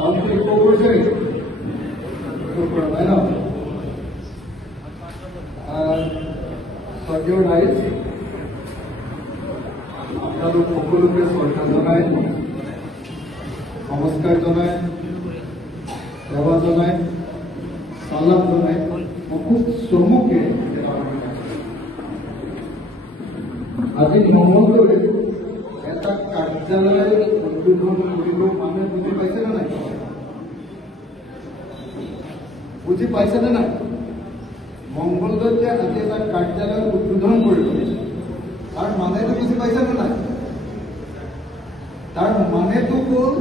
আপোনালোক সকলোকে শ্ৰদ্ধা জনাই নমস্কাৰ জনাই সেৱা জনাই সালাম জনাই খুব চমুকে আজি মঙ্গলদৰে এটা কাৰ্যালয় উদ্বোধন কৰিব মানুহে বুজি পাইছে নে নাই বুজি পাইছে নে নাই মঙ্গলদৈত যে আজি এটা কাৰ্যালয় উদ্বোধন কৰিব তাৰ মানেটো বুজি পাইছে নে নাই তাৰ মানেটো হ'ল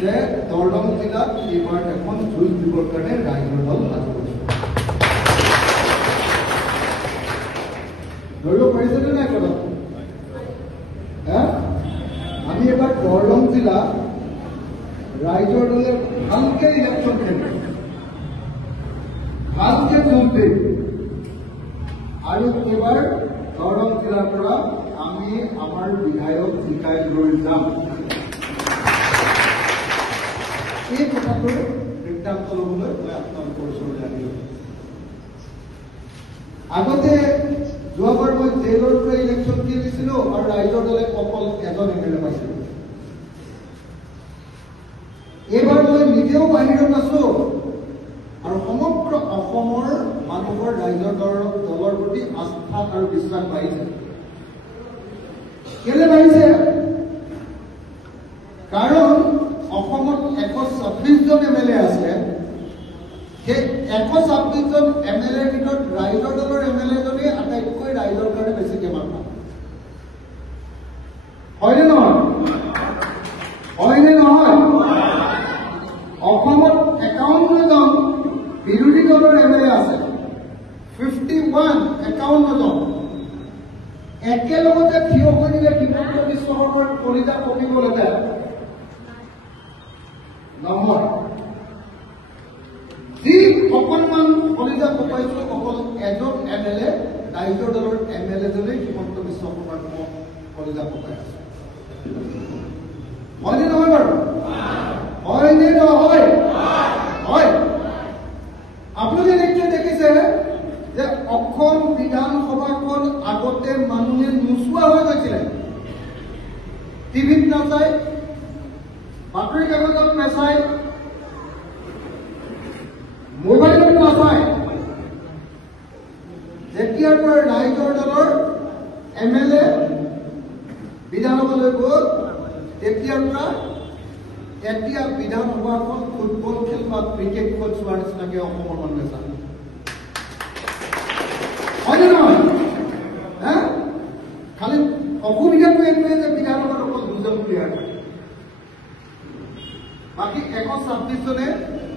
যে দৰং জিলাত এইবাৰ এখন যুঁজ দিবৰ কাৰণে ৰাইজৰ দল সাজু কৰিছে ধৰিব পাৰিছে নে নাই কথা আমি এবাৰ দৰং জিলা ৰাইজৰ দলে ভালকে ইলেকশ্যন খেলিম ভালকে যুঁজ দিম আৰু এইবাৰ দৰং জিলাৰ পৰা আমি আমাৰ বিধায়ক জিকাই লৈ যাম এই কথাটোৰ সিদ্ধান্ত ল'বলৈ মই আপোনালোকৰ ওচৰলৈ আহিলোঁ আগতে যোৱাবাৰ মই জেলৰ পৰা ইলেকশ্যন খেলিছিলোঁ আৰু ৰাইজৰ দলে অকল এজন এমএলএ পাইছিলোঁ এইবাৰ মই নিজেও বাহিৰত আছোঁ আৰু সমগ্ৰ অসমৰ মানুহৰ ৰাইজৰ দলৰ প্ৰতি আস্থা আৰু বিশ্বাস বাঢ়িছে কেলে বাঢ়িছে কাৰণ অসমত 126 জন এমএলএ আছে সেই 126 জন এমএলএৰ ভিতৰত ৰাইজৰ দলৰ এমএলএ জনে আটাইতকৈ ৰাইজৰ কাৰণে বেছিকে মাতা হয়নে নহয় অসমত 51 জন বিৰোধী দলৰ এমএলএ আছে 51 জন একেলগতে থিয় হৈ দিলে হিমন্ত বিশ্ব শৰ্মাৰ কলিজা পকিবলতে নহয় যি অকণমান কলিজা পকাইছো অকল এজন এমএলএ ৰাইজৰ দলৰ এমএলএ জনে হিমন্ত বিশ্ব শৰ্মাৰ কলিজা পকাই আছে হয়নে নহয় বাৰু হয়নে নহয় হয় আপোনালোকে নিশ্চয় দেখিছে যে অসম বিধানসভাখন আগতে মানুহে নোচোৱা হৈ গৈছিলে টিভিত নাচায় বাতৰি কাকতত নাচায় মোবাইলত নাচায় যেতিয়াৰ পৰা ৰাইজৰ দলৰ এমএলএ বিধানসভালৈ গ'ল তেতিয়াৰ পৰা এতিয়া বিধানসভাখন ফুটবল খেল বা ক্ৰিকেট খেল চোৱাৰ নিচিনাকে অসমৰ মানুহে চায় হয়নে নহয় খালি অসুবিধাটো এইটোৱে যে বিধানসভাত অকল দুজন প্লেয়াৰ থাকে বাকী 126 জনে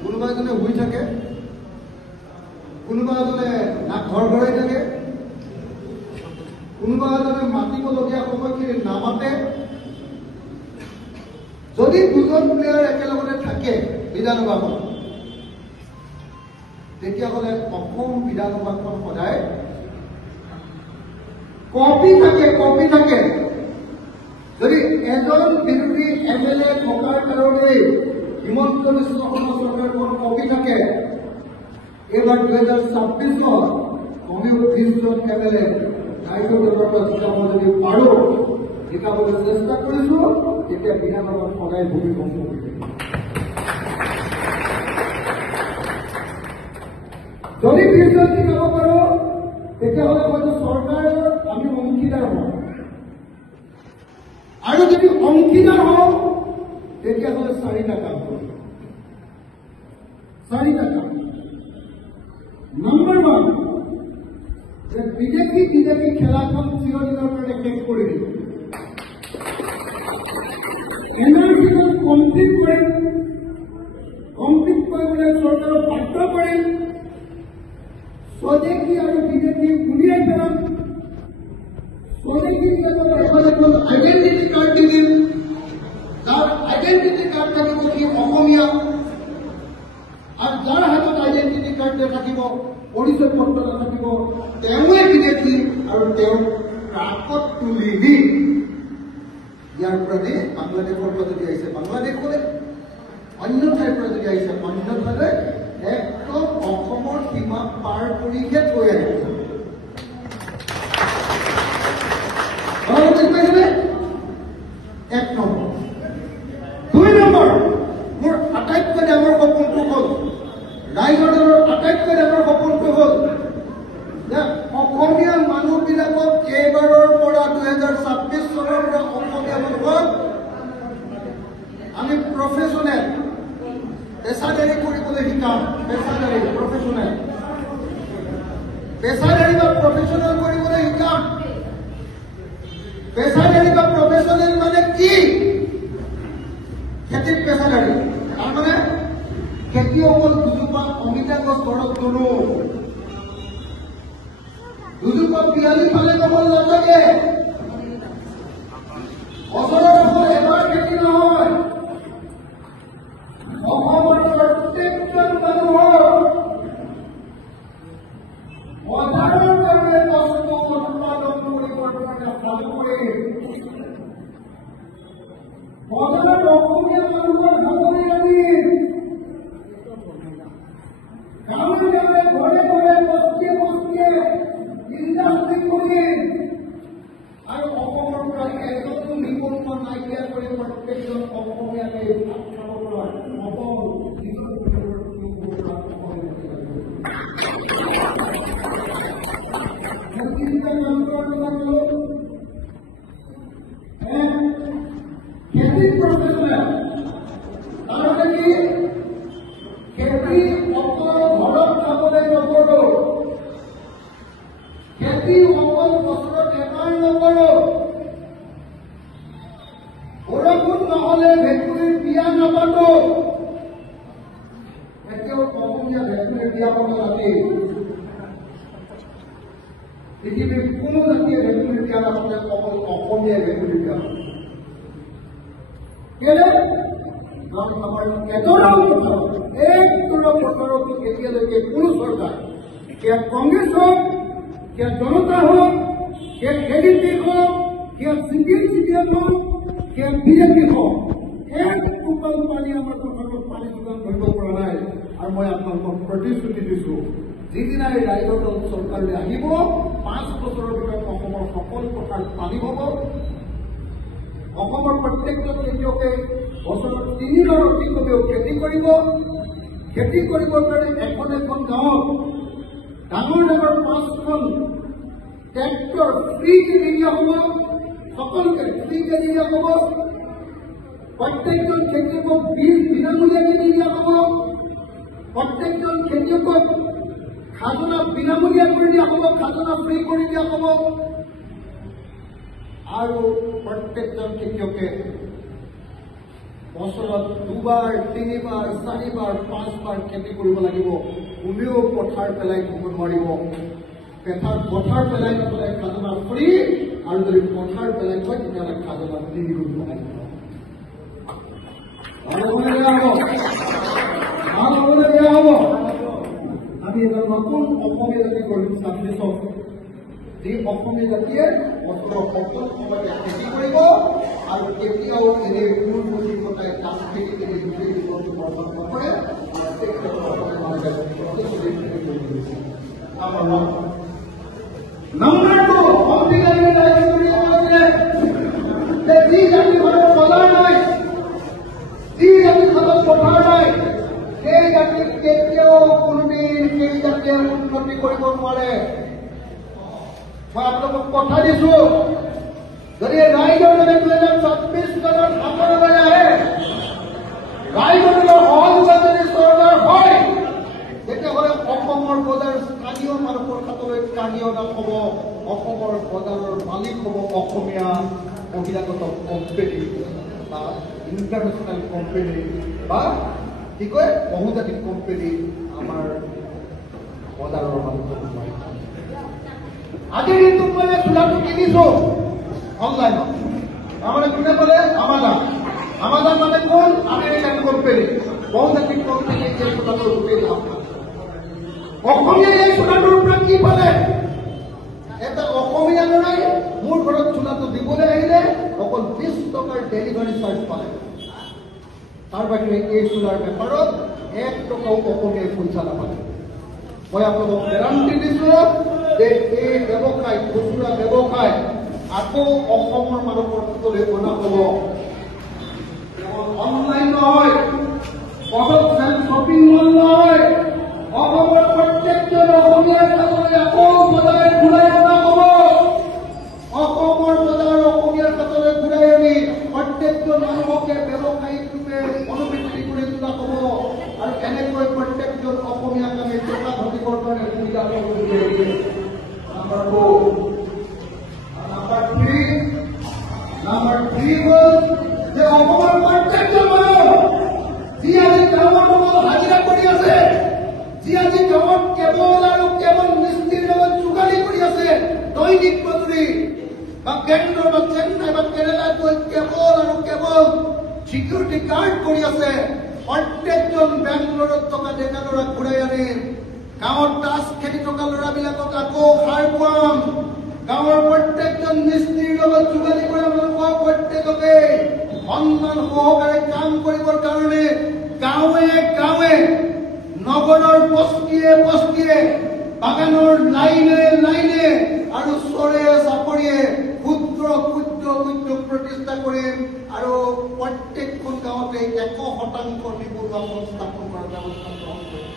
কোনোবা এজনে শুই থাকে কোনোবা এজনে ঘৰ ঘৰাই থাকে কোনোবা এজনে মাতিবলগীয়া সময়খিনি নামাতে যদি দুজন প্লেয়াৰ একেলগতে থাকে বিধানসভাখন তেতিয়াহ'লে অসম বিধানসভাখন সদায় কপি থাকে যদি এজন বিৰোধী এমএলএ থকাৰ কাৰণে হিমন্ত বিশ্ব শৰ্মা চৰকাৰখন কপি থাকে এইবাৰ 2026 কমেও 20 জন এমএলএ ৰাইজৰ দলৰ পৰা জিকাব যদি পাৰোঁ জিকাবলৈ চেষ্টা কৰিছোঁ তেতিয়া বিধানসভাত সদায় ভূমিকম্প কৰিব যদি 20 জন জিকাব পাৰোঁ তেতিয়াহ'লে হয়তো চৰকাৰৰ আমি অংশীদাৰ হওঁ আৰু যদি অংশীদাৰ হওঁ তেতিয়াহ'লে 4টা কাম কৰিম 4টা কাম নম্বৰ 1 যে বিজেপি খেলাখন চিৰদিনৰ কাৰণে শেষ কৰি দিব এনআৰচিখন কমপ্লিট কৰিবলৈ চৰকাৰক বাধ্য কৰিম স্বদেশী আৰু বিজেপি উলিয়াই পেলাম স্বদেশী এখন আইডেণ্টিটি কাৰ্ড দি দিম যাৰ আইডেণ্টিটি কাৰ্ড থাকিব সি অসমীয়া আৰু যাৰ হাতত আইডেণ্টিটি কাৰ্ড থাকিব পৰিচয় পত্ৰ নাথাকিব তেওঁৱে বিজেপি আৰু তেওঁ কাকত তুলি নি ইয়াৰ পৰা বাংলাদেশৰ পৰা যদি আহিছে বাংলাদেশ হ'লে অন্য ঠাইৰ পৰা যদি আহিছে অন্য ঠাইলৈ একদম অসমৰ সীমা পাৰ কৰিহে থৈ আহিছে। এক নম্বৰ। 2 নম্বৰ, মোৰ আটাইতকৈ ডাঙৰ সপোনটো হ'ল ৰাইজৰ দলৰ আটাইতকৈ ডাঙৰ সপোনটো হ'ল যে অসমীয়া মানুহবিলাকক এইবাৰৰ পৰা 2026 চনৰ পৰা অসমীয়া মানুহক আমি প্ৰফেচনেল পেছাদাৰী কৰিবলৈ শিকাম। পেছাদাৰী প্ৰফেচনেল পেছাদাৰী বা প্ৰফেচনেল কৰিবলৈ শিকাম। পেছাদাৰী বা প্ৰফেচনেল মানে কি? খেতিত পেছাদাৰী তাৰমানে খেতি অকল দুজোপা অমিতা গছ ঘৰত ৰুলো, দুজোপা পিয়ালি ফালে যাব নালাগে, বছৰত অকল এবাৰ খেতি নহয়। অসমৰ প্ৰত্যেকজন মানুহৰ বজাৰৰ কাৰণে বস্তু উৎপাদন কৰিবৰ কাৰণে ভাল কৰি বজাৰত অসমীয়া মানুহৰ ভাগৰি আনি গাঁৱে গাঁৱে ঘৰে ঘৰে বস্তিয়ে বস্তিয়ে ইণ্ডাষ্ট্ৰী কৰি আৰু অসমৰ পৰা এজনো নিবনুৱা নাইকিয়া কৰি প্ৰত্যেকজন অসমীয়াকে ভাত খাব পৰা খেতি প্ৰফেচনেল তাৰমানে কি? খেতি অকল ঘৰত খাবলৈ নকৰো, খেতি অকল বছৰত এবাৰ নকৰো, বৰষুণ নহলে ভেকুলীৰ বিয়া নাপাতো। এতিয়াও অসমীয়া ভেকুলীৰ বিয়া পাব লাগে। পৃথিৱীৰ কোনো জাতিয়ে ভেকুলীৰ বিয়া নাপাতে, অকল অসমীয়াই ভেকুলীৰ বিয়া পাতে। আমাৰ বছৰতো এতিয়ালৈকে কোনো চৰকাৰ, সেয়া কংগ্ৰেছ হওক, সেয়া জনতা হওক, সেয়া এডিপি হওক, সেয়া CPM হওক, সেয়া বিজেপি হওক, এক টোপাল পানী আমাৰ পথাৰত পানী যোগান ধৰিব পৰা নাই। আৰু মই আপোনালোকক প্ৰতিশ্ৰুতি দিছো, যিদিনাই ৰাইজৰ দল চৰকাৰলৈ আহিব 5 বছৰৰ ভিতৰত অসমৰ সকলো পথাৰত পানী হ'ব। অসমৰ প্ৰত্যেকজন খেতিয়কে বছৰত 3 অতি কমেও খেতি কৰিব। খেতি কৰিবৰ কাৰণে এখন এখন গাঁৱত ডাঙৰ ডাঙৰ 5খন ট্ৰেক্টৰ ফ্ৰীকে দি দিয়া হ'ব, সকলোকে ফ্ৰীকে দি দিয়া হ'ব। প্ৰত্যেকজন খেতিয়কক বীজ বিনামূলীয়াকৈ দি দিয়া হ'ব। প্ৰত্যেকজন খেতিয়কক খাজনা বিনামূলীয়া কৰি দিয়া হ'ব, খাজনা ফ্ৰী কৰি দিয়া হ'ব। আৰু প্ৰত্যেকজন খেতিয়কে বছৰত 2বাৰ 3বাৰ 4বাৰ 5বাৰ খেতি কৰিব লাগিব। কোনেও পথাৰ পেলাই থব নোৱাৰিব। পথাৰ পেলাই নথলে খাজনা ফ্ৰী, আৰু যদি পথাৰ পেলাই থয় তেতিয়াহ'লে খাজনা 3 গুণ বঢ়াই দিব। ভাল হ'বনে বেয়া হ'ব? আমি এটা নতুন অসমীয়া জাতি গঢ়ি তুলিছো, যি অসমীয়া জাতিয়ে বছৰৰ সকলো সময়তে খেতি কৰিব আৰু কেতিয়াও এনে মূলমুখী ঘটাই ধান খেতি কৰি গোটেই জীৱনটো বৰ্বাদ নকৰে। নম্বৰ 2, যি জাতি ঘৰত বজাৰ নাই, যি জাতিৰ ঘৰত পথাৰ নাই, সেই জাতি কেতিয়াও কোনোদিন সেই জাতিয়ে উন্নতি কৰিব নোৱাৰে। মই আপোনালোকক কথা দিছো, যদি ৰাইজৰ দলে 2026 চনত হাতলৈ আহে, ৰাইজৰ দলৰ সহযোগত যদি চৰকাৰ হয়, তেতিয়াহ'লে অসমৰ বজাৰ স্থানীয় মানুহৰ হাতলৈ স্থানীয় দাম হ'ব। অসমৰ বজাৰৰ মালিক হ'ব অসমীয়া বহিৰাগত কোম্পানী বা ইণ্টাৰনেশ্যনেল কোম্পানী বা কি কয় বহুজাতিক কোম্পানী আমাৰ বজাৰৰ মালিক হ'ব। আজিৰ দিনটোত মই চোলাটো কিনিছো অনলাইনত, তাৰমানে কোনে ক'লে আমাজন মানে কোন? আমেৰিকান কোম্পানী, বহুজাতিক কোম্পানী। এই চোলাটোৰ গোটেই লাভ অসমীয়াই এই চোলাটোৰ পৰা কি পালে? এটা অসমীয়া ল'ৰাই মোৰ ঘৰত চোলাটো দিবলৈ আহিলে অকল 20 টকাৰ ডেলিভাৰী চাৰ্জ পালে। তাৰ বাহিৰে এই চোলাৰ বেপাৰত 1 টকাও অসমীয়াই পইচা নাপায়। মই আপোনালোকক গেৰাণ্টি দিছো যে এই ব্যৱসায় খুচুৰা ব্যৱসায় আকৌ অসমৰ মানুহৰ হাতলৈ অনা হ'ব। অনলাইন নহয়, শ্বপিং মল নহয়, অসমৰ প্ৰত্যেকজন অসমীয়াৰ হাতলৈ আকৌ বজাৰ ঘূৰাই অনা হ'ব। অসমৰ বজাৰ অসমীয়াৰ হাতলৈ ঘূৰাই আনি প্ৰত্যেকজন মানুহকে ব্যৱসায়িক ৰূপে মনোবৃত্তি কৰি তোলা হ'ব আৰু এনেকৈ প্ৰত্যেকজন অসমীয়াক আমি টকা ঘটিবৰ কাৰণে সুবিধা নাম্বাৰ 3 হ'ল যে অসমৰ প্ৰত্যেকজন মানুহ যি আজি গাঁৱত হাজিৰা কৰি আছে, যি আজি গাঁৱত কেৱল আৰু কেৱল মিস্ত্ৰীৰ লগত যোগালী কৰি আছে, দৈনিক মজুৰি বা বেংগলোৰ বা চেন্নাই বা কেৰেলাত গৈ কেৱল আৰু কেৱল সিকিউৰিটি গাৰ্ড কৰি আছে, প্ৰত্যেকজন বেংগলোৰত থকা ডেকা ল'ৰা ঘূৰাই আনি গাঁৱত তাচ খেলি থকা ল'ৰাবিলাকক আকৌ সাৰ খুৱাম। গাঁৱৰ প্ৰত্যেকজন মিস্ত্ৰীৰ লগত যোগালী কৰা মানুহক প্ৰত্যেককে সন্মান সহকাৰে কাম কৰিবৰ কাৰণে গাঁৱে গাঁৱে নগৰৰ বস্তিয়ে বস্তিয়ে বাগানৰ লাইনে লাইনে আৰু চৰে চাপৰিয়ে ক্ষুদ্ৰ ক্ষুদ্ৰ উদ্যোগ প্ৰতিষ্ঠা কৰিম আৰু প্ৰত্যেকখন গাঁৱতে 100% নিবনুৱা সংস্থাপন কৰাৰ ব্যৱস্থা গ্ৰহণ কৰিম।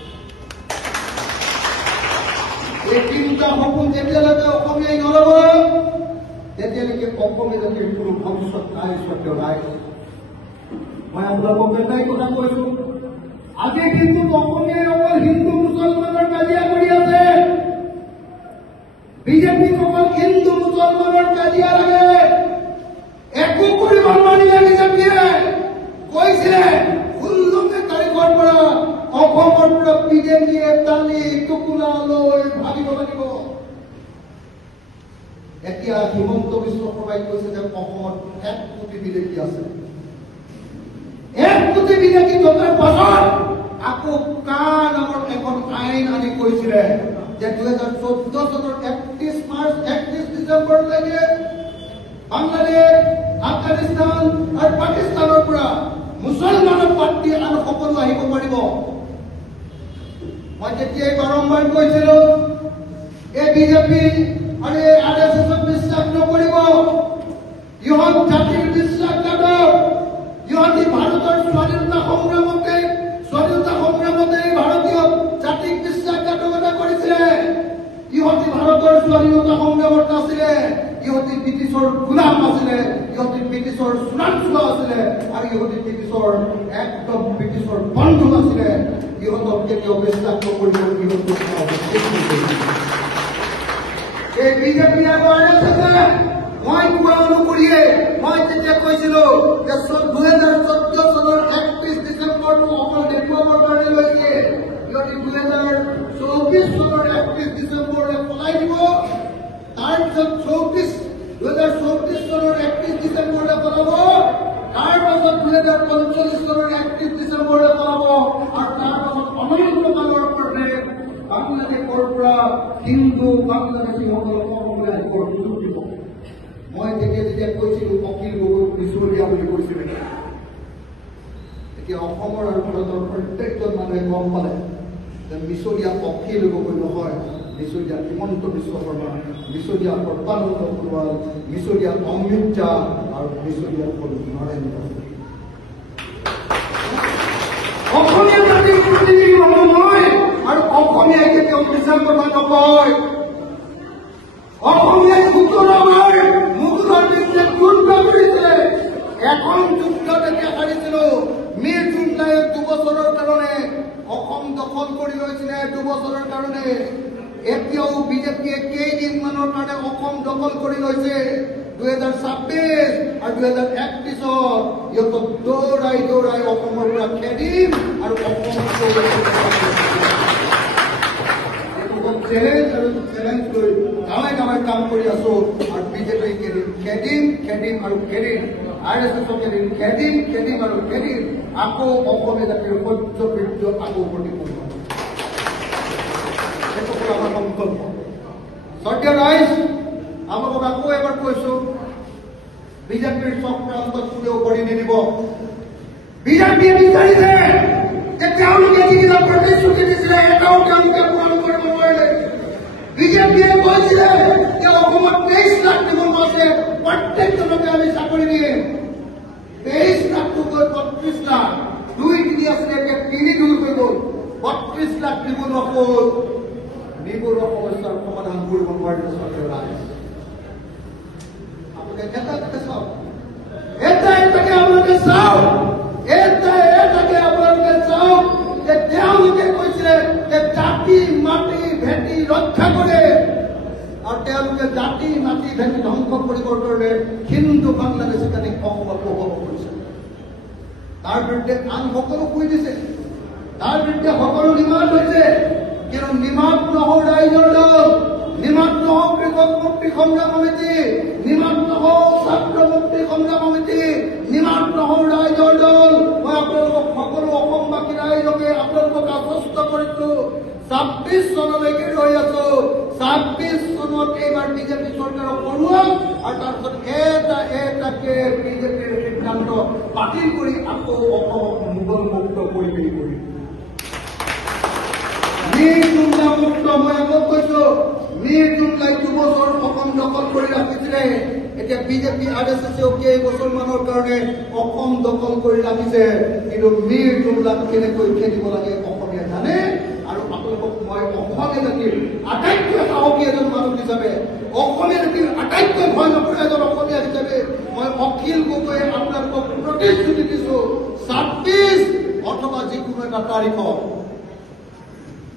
এই তিনিটা সপোন যেতিয়ালৈকে অসমীয়াই নলব তেতিয়ালৈকে অসমীয়া জাতিৰ কোনো ভৱিষ্যত নাই। সত্য নাই। মই আপোনালোকক এটাই কথা কৈছো, আজি কিন্তু অসমীয়াই অকল হিন্দু মুছলমানৰ কাজিয়া কৰি আছে। বিজেপি অকল হিন্দু মুছলমানৰ কাজিয়া লাগে, একো কৰিব নোৱাৰিলে। বিজেপিয়ে কৈছিলে 16 তাৰিখৰ পৰা অসমৰ পৰা বিজেপিয়ে দালি টুকুৰা লৈ ভাবিব লাগিব। এতিয়া হিমন্ত বিশ্ব শৰ্মাই কৈছে যে অসমত 1 কোটি বিদেশী আছে। 1 কোটি বিদেশী থকাৰ পাছত আকৌ কা নামৰ এখন আইন আনি কৈছিলে যে 2014 চনৰ 31 মাৰ্চ 31 ডিচেম্বৰলৈকে বাংলাদেশ, আফগানিস্তান আৰু পাকিস্তানৰ পৰা মুছলমানক বাদ দি আৰু সকলো আহিব পাৰিব। মই তেতিয়াই বাৰম্বাৰ কৈছিলো এই বিজেপি আৰু এই RSSক বিশ্বাস নকৰিব। ইহঁত জাতিৰ বিশ্বাসঘাতক। ইহঁতি ভাৰতৰ স্বাধীনতা সংগ্ৰামতে ভাৰতীয় জাতিক বিশ্বাসঘাতকতা কৰিছিলে। ইহঁতি ভাৰতৰ স্বাধীনতা সংগ্ৰামত নাছিলে, ইহঁতি ব্ৰিটিছৰ গোলাম আছিলে, ইহঁতি ব্ৰিটিছৰ চোৰাংচোৱা আছিলে আৰু ইহঁতি ব্ৰিটিছৰ একদম ব্ৰিটিছৰ বন্ধু আছিলে। ইহঁতক কেতিয়াও বিশ্বাস নকৰিব। এই বিজেপি আৰু RSS মই কোৱা অনুসৰিয়ে মই তেতিয়া কৈছিলো যে 2014 চনৰ 31 ডিচেম্বৰটো অকল দেখুৱাবৰ কাৰণে লৈছে। ইহঁতি 2024 চনৰ 31 ডিচেম্বৰলৈ পলাই দিব। তাৰপিছত 2034 চনৰ 31 ডিচেম্বৰলৈ পলাব। তাৰ পাছত 2045 চনৰ 31 ডিচেম্বৰলৈ পলাব আৰু তাৰ পাছত অনন্ত কালৰ কাৰণে বাংলাদেশৰ পৰা হিন্দু বাংলাদেশীসকলক অসমলৈ আহিবৰ সুযোগ দিব। মই যেতিয়া কৈছিলো অখিল গগৈ মিছৰীয়া বুলি কৈছিলে, এতিয়া অসমৰ আৰু ভাৰতৰ প্ৰত্যেকজন মানুহে গম পালে যে মিছৰীয়া অখিল গগৈ নহয়, মিছৰীয়া হিমন্ত বিশ্ব শৰ্মা, মিছৰীয়া সৰ্বানন্দ সোণোৱাল, মিছৰীয়া অমিত শ্বাহ আৰু মিছৰীয়া হ'ল নৰেন্দ্ৰ মোদী। অসমীয়া জাতিৰ প্ৰতিনিধি মানুহ মই আৰু অসমীয়াই কেতিয়াও মিছা কথা নকয়। অসমীয়াই 17 বাৰ মুঘলৰ বিৰুদ্ধে যুদ্ধ কৰিছে। এখন যুদ্ধ তেতিয়া হাৰিছিলো। মীৰ জুমলাই 2 বছৰৰ কাৰণে অসম দখল কৰি লৈছিলে, 2 বছৰৰ কাৰণে। এতিয়াও বিজেপিয়ে কেইদিনমানৰ কাৰণে অসম দখল কৰি লৈছে। 2026 আৰু 2031 ইহঁতক দৌৰাই দৌৰাই অসমৰ পৰা খেদিম আৰু চেলেঞ্জ লৈ গাঁৱে গাঁৱে কাম কৰি আছো আৰু বিজেপিক খেদিম আৰু খেদিম, RSSক খেদিম আৰু খেদিম। আকৌ অসমীয়া জাতিৰ সহ্য বৃদ্ধ আকৌ প্ৰতিপন্ন। সেইটো হ'ল আমাৰ সংকল্প। শ্ৰদ্ধেয় ৰাইজ, আপোনালোকক আকৌ এবাৰ কৈছো, বিজেপিৰ চক্ৰান্তত কোনেও কৰি নিদিব। বিজেপিয়ে বিচাৰিছে যে তেওঁলোকে যিকেইটা প্ৰতিশ্ৰুতি দিছিলে এটাও তেওঁলোকে পূৰণ কৰিব নোৱাৰিলে। বিজেপিয়ে কৈছিলে যে অসমত 23 লাখ নিবনুৱা আছে, প্ৰত্যেকজনকে আমি চাকৰি দিম। 23 লাখটো গৈ 32 লাখ, 2-3 আছিলে এতিয়া 3-2 হৈ গ'ল। 32 লাখ নিবনুৱা হ'ল। নিবনুৱা সমস্যাৰ সমাধান কৰিব নোৱাৰিলে চৰকাৰে ৰাইজ। আপোনালোকে এটাকে চাওক, এটাকে আপোনালোকে চাওক, এটাকে আপোনালোকে চাওক যে তেওঁলোকে কৈছিলে যে জাতি মাটি ভেটি ৰক্ষা কৰে, আৰু তেওঁলোকে জাতি মাটি ভেটি ধ্বংস কৰিবৰ কাৰণে হিন্দু বাংলাদেশ এখানে অসমত প্ৰভাৱ কৰিছে। তাৰ বিৰুদ্ধে আন সকলো শুই দিছে, তাৰ বিৰুদ্ধে সকলো নিমাত হৈছে। কিন্তু নিমাত নহওক ৰাইজৰ দল, নিমাত নহওক কৃষক মুক্তি সংগ্ৰাম সমিতি, নিমাত নহওক ছাত্ৰ মুক্তি সংগ্ৰাম সমিতি, নিমাত নহওক ৰাইজৰ দল। মই আপোনালোকক সকলো অসমবাসী ৰাইজকে আপোনালোকক আশ্বস্ত কৰিছো, 26 চনলৈকে ৰৈ আছো। 26 চনত এইবাৰ বিজেপি চৰকাৰক হৰুৱাওক, আৰু তাৰপিছত এটাকে বিজেপিৰ সিদ্ধান্ত বাতিল কৰি আকৌ অসমক মোগল মুক্ত কৰি দিম। মিৰ জুমলা মুক্ত, মই আকৌ কৈছো, মিৰ জুমলাই 2 বছৰ অসম দখল কৰি ৰাখিছিলে। এতিয়া বিজেপি RSSও কেইবছৰমানৰ কাৰণে অসম দখল কৰি ৰাখিছে, কিন্তু মিৰ জুমলাক কেনেকৈ খেলিব লাগে অসমীয়া জানে। আৰু আপোনালোকক মই অসমীয়া জাতিৰ আটাইতকৈ সাহসী এজন মানুহ হিচাপে, অসমীয়া জাতিৰ আটাইতকৈ ভয় নকৰা এজন অসমীয়া হিচাপে মই অখিল গগৈয়ে আপোনালোকক প্ৰতিশ্ৰুতি দিছো, 26 অথবা যিকোনো এটা তাৰিখত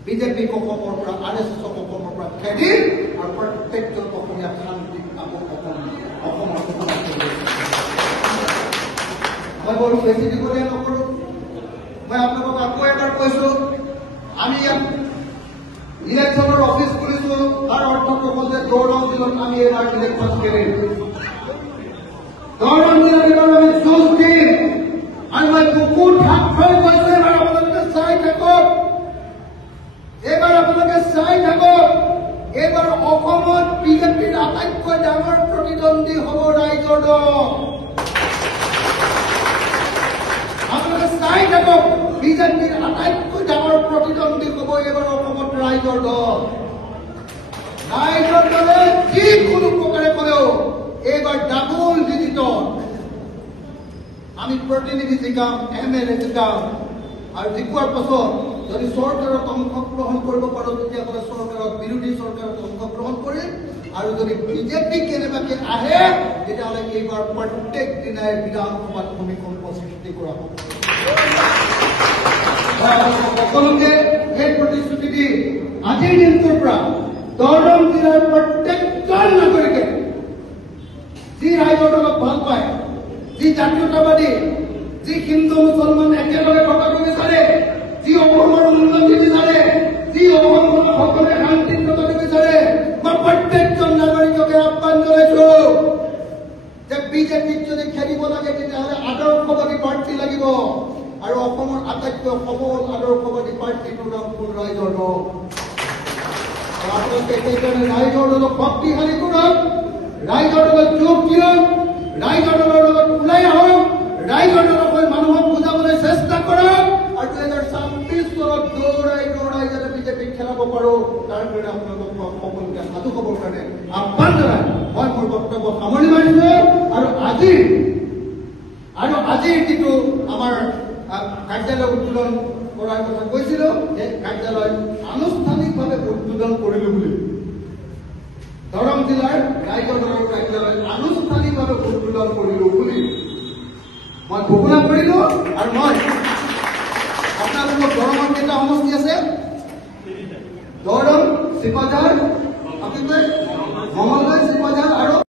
বিজেপিক অসমৰ পৰা, RSSক অসমৰ পৰা খেদি আৰু প্ৰত্যেকজন অসমীয়া শান্তিক আকৌ অসমৰ মই বৰ বেছি দীঘলীয়া নকৰো। মই আপোনালোকক আকৌ এবাৰ কৈছো, আমি ইয়াত ইলেকশ্যনৰ অফিচ খুলিছো, তাৰ অৰ্থটো হ'ল যে দৰং জিলাত আমি এবাৰ ইলেকশ্যন খেলিম। দৰং জিলাত এবাৰ আমি যুঁজ দিম। আৰু মই বুকুত হাত থৈ কৈছো, এবাৰ আপোনালোকে চাই থাকক, এইবাৰ আপোনালোকে চাই থাকক। এইবাৰ অসমত বিজেপিৰ আটাইতকৈ ডাঙৰ প্ৰতিদ্বন্দ্বী হ'ব ৰাইজৰ দল। আপোনালোকে চাই থাকক, বিজেপিৰ আটাইতকৈ ডাঙৰ প্ৰতিদ্বন্দ্বী হ'ব এইবাৰ অসমত ৰাইজৰ দল। ৰাইজৰ দলে যিকোনো প্ৰকাৰে ক'লেও এইবাৰ ডাবল ডিজিটত আমি প্ৰতিনিধি জিকাম, MLA জিকাম, আৰু জিকোৱাৰ পাছত যদি চৰকাৰত অংশগ্ৰহণ কৰিব পাৰো তেতিয়াহ'লে চৰকাৰত, বিৰোধী চৰকাৰত অংশগ্ৰহণ কৰিম। আৰু যদি বিজেপি কেনেবাকে আহে তেতিয়াহ'লে এইবাৰ প্ৰত্যেক দিনাই বিধানসভাত ভূমিকম্প সৃষ্টি কৰা হ'ব। সকলোকে এই প্ৰতিশ্ৰুতি দি আজিৰ দিনটোৰ পৰা দৰং জিলাৰ প্ৰত্যেকজন নাগৰিকে যি ৰাইজৰ দলক ভাল পায়, যি জাতীয়তাবাদী, যি হিন্দু মুছলমান একেলগে থকাটো বিচাৰে, যি অসমৰ উন্নতি বিচাৰে, যি অসমখনত সকলোৱে শান্তিত থকাটো বিচাৰে, মই প্ৰত্যেকজন নাগৰিককে আহ্বান জনাইছো যে বিজেপিক যদি খেলিব লাগে তেতিয়াহ'লে আদৰ্শবাদী প্ৰাৰ্থী লাগিব। আৰু অসমৰ আটাইতকৈ সবল আদৰ্শবাদী প্ৰাৰ্থীটোৰ নাম হ'ল ৰাইজৰ দল। আপোনালোকে সেইকাৰণে ৰাইজৰ দলক শক্তিশালী কৰক, ৰাইজৰ দলত যোগ দিয়ক, ৰাইজৰ দলৰ লগত ওলাই আহক, ৰাইজৰ দলক মানুহক বুজাবলৈ চেষ্টা কৰক, আৰু 2026 চনত দৌৰাই যাতে বিজেপিক খেলাব পাৰো তাৰ কাৰণে আপোনালোকক সকলোকে সাধু হ'বৰ কাৰণে আহ্বান জনাই মই মোৰ বক্তব্য সামৰি মাৰিছো। আৰু আজিৰ যিটো আমাৰ কাৰ্যালয় উদ্বোধন কৰাৰ কথা কৈছিলো, সেই কাৰ্যালয় আনুষ্ঠানিকভাৱে উদ্বোধন কৰিলো বুলি, দৰং জিলাৰ ৰাইজৰ দলৰ কাৰ্যালয় আনুষ্ঠানিকভাৱে উদ্বোধন কৰিলো বুলি মই ঘোষণা কৰিলো। আৰু মই আপোনালোকৰ দৰঙৰ কেইটা সমষ্টি আছে? দৰং, চিপাঝাৰ, মঙলদৈ,